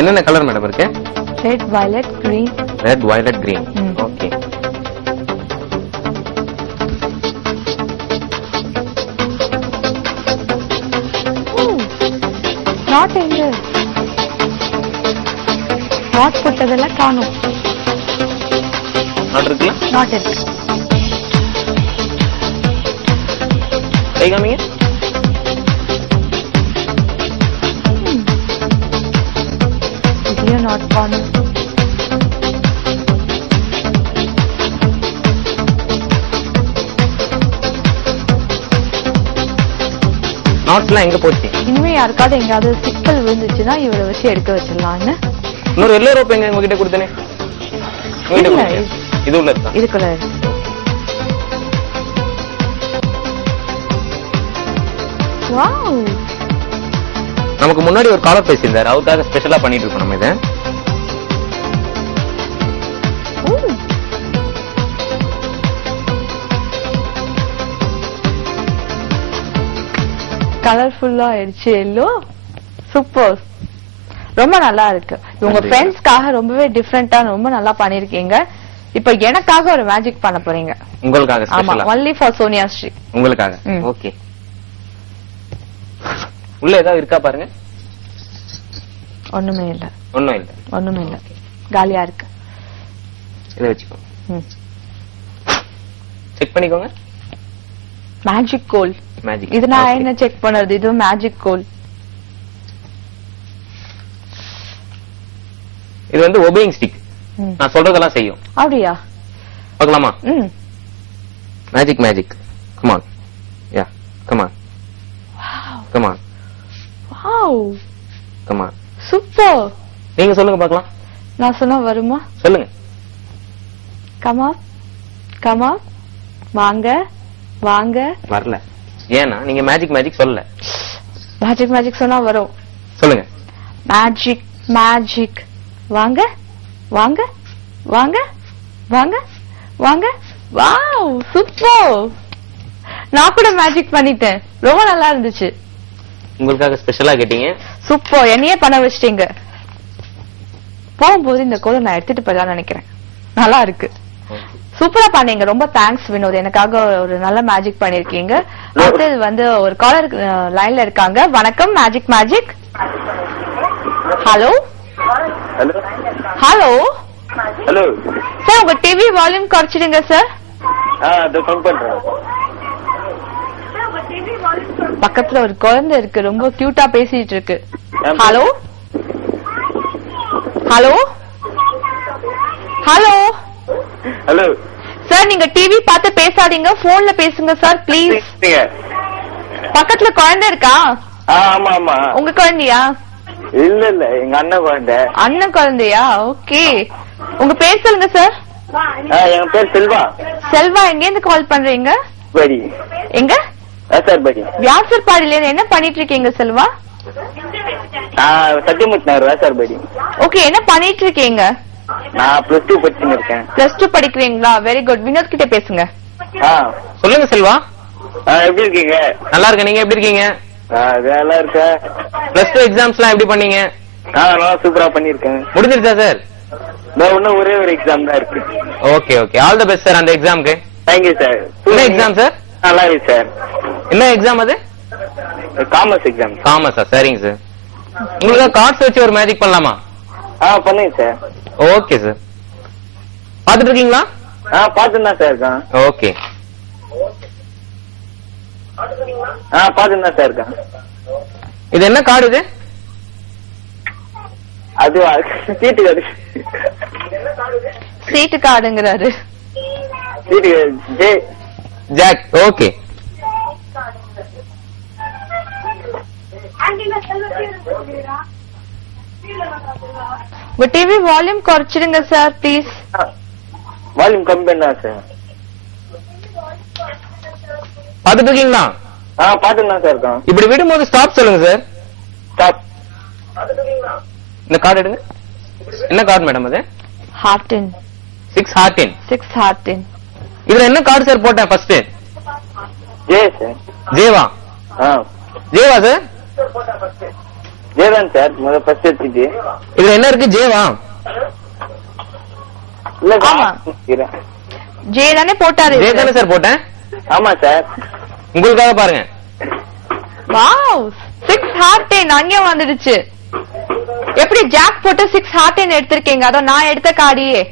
என்னென்ன colour madam இருக்கு? Red, violet, green. Red, violet, green. Okay. Not எங்க? Not போட்டதெல்லாம் காணும். நாட் இருக்குல்ல? நாட் இருக்கு. கை காமிங்க. இதுலயும் நாட் காணும். நாட்ஸ்லாம் எங்க போச்சு? இனிமே யாருக்காவது எங்கயாவது சிக்கல் விழுந்துச்சுன்னா இவரை வச்சு எடுக்க வச்சிடலாம்னு. இன்னொரு எல்லோ ரோப் எங்க உங்ககிட்ட கொடுத்தனே? இது உள்ள இருக்கா? இதுக்குள்ள வாவ். நமக்கு முன்னாடி ஒரு காலர் பேசியிருந்தாரு, அவருக்காக ஸ்பெஷலா பண்ணிட்டு இருக்கோம் நம்ம இதை. கலர்ஃபுல்லா ஆயிடுச்சு எல்லோ. சூப்பர், ரொம்ப நல்லா இருக்கு. உங்க ஃப்ரெண்ட்ஸ்க்காக ரொம்பவே டிஃபரெண்டா ரொம்ப நல்லா பண்ணிருக்கீங்க. இப்ப எனக்காக ஒரு மேஜிக் பண்ண போறீங்க. உங்களுக்காக ஆமா, ஒன்லி ஃபார் சோனியா ஸ்ரீ. உங்களுக்காக. ஓகே. உள்ள ஏதாவது இருக்கா பாருங்க. ஒண்ணுமே இல்ல. ஒண்ணுமே இல்ல. காலியா இருக்கு. இதை வச்சுக்கோ. செக் பண்ணிக்கோங்க. மேஜிக் கோல். மேஜிக். இது நான் என்ன செக் பண்றது? இது மேஜிக் கோல். இது வந்து ஒபேயிங் ஸ்டிக். நான் சொல்றதெல்லாம் செய்யும். அப்படியா? பார்க்கலாமா? Magic magic. Come on. Yeah, come on. Come on. Wow. Come on. Super. நீங்க சொல்லுங்க பார்க்கலாம். நான் சொன்னா வருமா? சொல்லுங்க. Come on. Come on. வாங்க வாங்க. வரல. ஏன்னா நீங்க மேஜிக் மேஜிக் சொல்லல. மேஜிக் மேஜிக் சொன்னா வரும். சொல்லுங்க. Magic magic. வாங்க வாங்க வாங்க வாங்க வாங்க. Wow, super. நான் கூட மேஜிக் பண்ணிட்டேன். ரொம்ப நல்லா இருந்துச்சு. உங்களுக்காக ஸ்பெஷலா கேட்டீங்க. சூப்பர், என்னையே பண்ண வச்சிட்டீங்க. போகும்போது இந்த கோலை நான் எடுத்துட்டு போயிடலாம் நினைக்கிறேன். நல்லா இருக்கு. சூப்பரா பண்ணீங்க. ரொம்ப தேங்க்ஸ் வினோத், எனக்காக ஒரு நல்ல மேஜிக் பண்ணிருக்கீங்க. அடுத்தது வந்து ஒரு காலர் லைன்ல இருக்காங்க. வணக்கம் magic magic. Hello hello hello sir, உங்க டிவி வால்யூம் குறைச்சிடுங்க சார். பக்கத்துல ஒரு குழந்தை இருக்கு, ரொம்ப கியூட்டா பேசிட்டு இருக்கு. Hello hello hello hello sir, நீங்க டிவி பார்த்து பேசாதீங்க, போன்ல பேசுங்க சார் ப்ளீஸ். பக்கத்துல குழந்தை இருக்கா? ஆமா ஆமா. உங்க குழந்தையா? இல்ல இல்ல, எங்க அண்ணன் குழந்தை. அண்ணன் குழந்தையா? ஓகே. உங்க பேர் சொல்லுங்க சார். என் பேர் செல்வா. செல்வா, எங்க இருந்து கால் பண்றீங்க? படி. எங்க? வேசார்பாடி. வியாசர்பாடியில என்ன பண்ணிட்டு இருக்கீங்க செல்வா? சத்தியமூர்த்தி நகர், வேசார்பாடி. ஓகே, என்ன பண்ணிட்டு இருக்கீங்க? நான் +2 படிச்சுன்னு இருக்கேன். +2 படிக்கிறீங்களா? Very good. வினோத் கிட்ட பேசுங்க. சொல்லுங்க செல்வா. எப்படி இருக்கீங்க? நல்லா இருக்கேன். நீங்க எப்படி இருக்கீங்க? நல்லா இருக்க. +2 எக்ஸாம்ஸ்லாம் எப்படி பண்ணீங்க? நல்லா சூப்பரா பண்ணிருக்கேன். முடிஞ்சிருச்சா சார்? இன்னும் ஒரே ஒரு எக்ஸாம் தான் இருக்கு. Okay okay. All the best sir அந்த எக்ஸாம்க்கு. Thank you sir. என்ன எக்ஸாம் சார்? நல்லா இருக்கு சார். என்ன எக்ஸாம் அது? Commerce exam. காமர்ஸா? சரிங்க சார். உங்களுக்கு கார்ட்ஸ் வச்சு ஒரு மேஜிக் பண்ணலாமா? பண்ணுங்க சார். Okay sir. பாத்துட்டு இருக்கீங்களா? பாத்துன்னு தான் சார் இருக்கான். ஓகே. பாத்துன்னு தான் சார் இருக்கான். இது என்ன கார்டு இது? அது சீட்டு கார்டு. சீட்டு கார்டுங்கிறாரு. சீட்டு ஜாக். ஓகே. உங்க டிவி வால்யூம் குறைச்சிடுங்க சார் ப்ளீஸ். வால்யூம் கம்மி பண்ணா சார். பாத்துட்டு இருக்கீங்களா? பாத்துன்னு தான் சார் இருக்கான். இப்படி விடும்போது ஸ்டாப் சொல்லுங்க சார். ஸ்டாப். இந்த கார்டு எடுங்க. என்ன கார்டு மேடம் அது? ஹார்டின். 6 ஹார்டின். 6 ஹார்டின். இதுல என்ன கார்டு சார் போட்டேன் ஃபர்ஸ்ட்? J sir. ஜேவா? ஜேவா சார்? ஜெயதான் சார் முதல் ஃபர்ஸ்ட் எடுத்துச்சு. இதுல என்ன இருக்கு ஜேவா? இல்ல ஆமா. சார். ஜே தானே போட்டாரு ஜே தானே சார் போட்டேன். ஆமா சார். உங்களுக்காக பாருங்க. வாவ் 6 ஹார்ட் 10 அங்கே வந்துடுச்சு. எப்படி ஜாக் போட்டு 6 ஹார்ட் 10 எடுத்திருக்கீங்க? அதோ நான் எடுத்த கார்டியே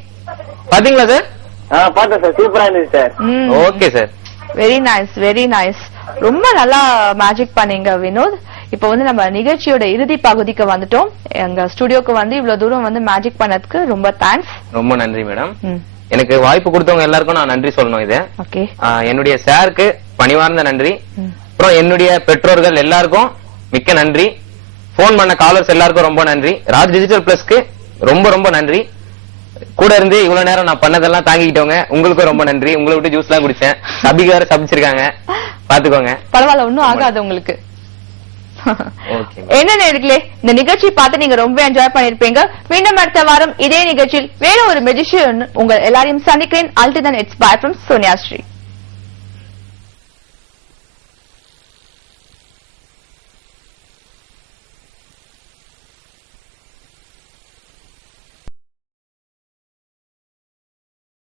பாத்தீங்களா சார்? பார்த்தேன் சார். சூப்பரா இருந்துச்சு sir. Okay sir. Very nice very nice. ரொம்ப நல்லா மேஜிக் பண்ணீங்க வினோத். இப்ப வந்து நம்ம நிகழ்ச்சியோட இறுதி பகுதிக்கு வந்துட்டோம். எங்க ஸ்டுடியோக்கு வந்து இவ்வளவு தூரம் வந்து மேஜிக் பண்ணதுக்கு ரொம்ப தேங்க்ஸ். ரொம்ப நன்றி மேடம். எனக்கு வாய்ப்பு கொடுத்தவங்க எல்லாருக்கும் நான் நன்றி சொல்லணும். இது ஓகே. என்னுடைய சாருக்கு பணிவார்ந்த நன்றி. அப்புறம் என்னுடைய பெற்றோர்கள் எல்லாருக்கும் மிக்க நன்றி. போன் பண்ண காலர்ஸ் எல்லாருக்கும் ரொம்ப நன்றி. ராஜ் டிஜிட்டல் பிளஸ்க்கு ரொம்ப ரொம்ப நன்றி. கூட இருந்து இவ்வளவு நேரம் நான் பண்ணதெல்லாம் தாங்கிக்கிட்டவங்க உங்களுக்கும் ரொம்ப நன்றி. உங்களை விட்டு ஜூஸ் எல்லாம் குடிச்சேன். சபிக்கு வேற சபிச்சிருக்காங்க, பாத்துக்கோங்க. பரவாயில்ல, ஒன்னும் ஆகாது உங்களுக்கு. என்ன நேர்களே, இந்த நிகழ்ச்சி பார்த்து நீங்க ரொம்ப என்ஜாய் பண்ணிருப்பீங்க. மீண்டும் அடுத்த வாரம் இதே நிகழ்ச்சியில் வேற ஒரு மெஜிஷியன் உங்க எல்லாரையும் சந்திக்கிறேன். Until then it's bye from Sonia Sri.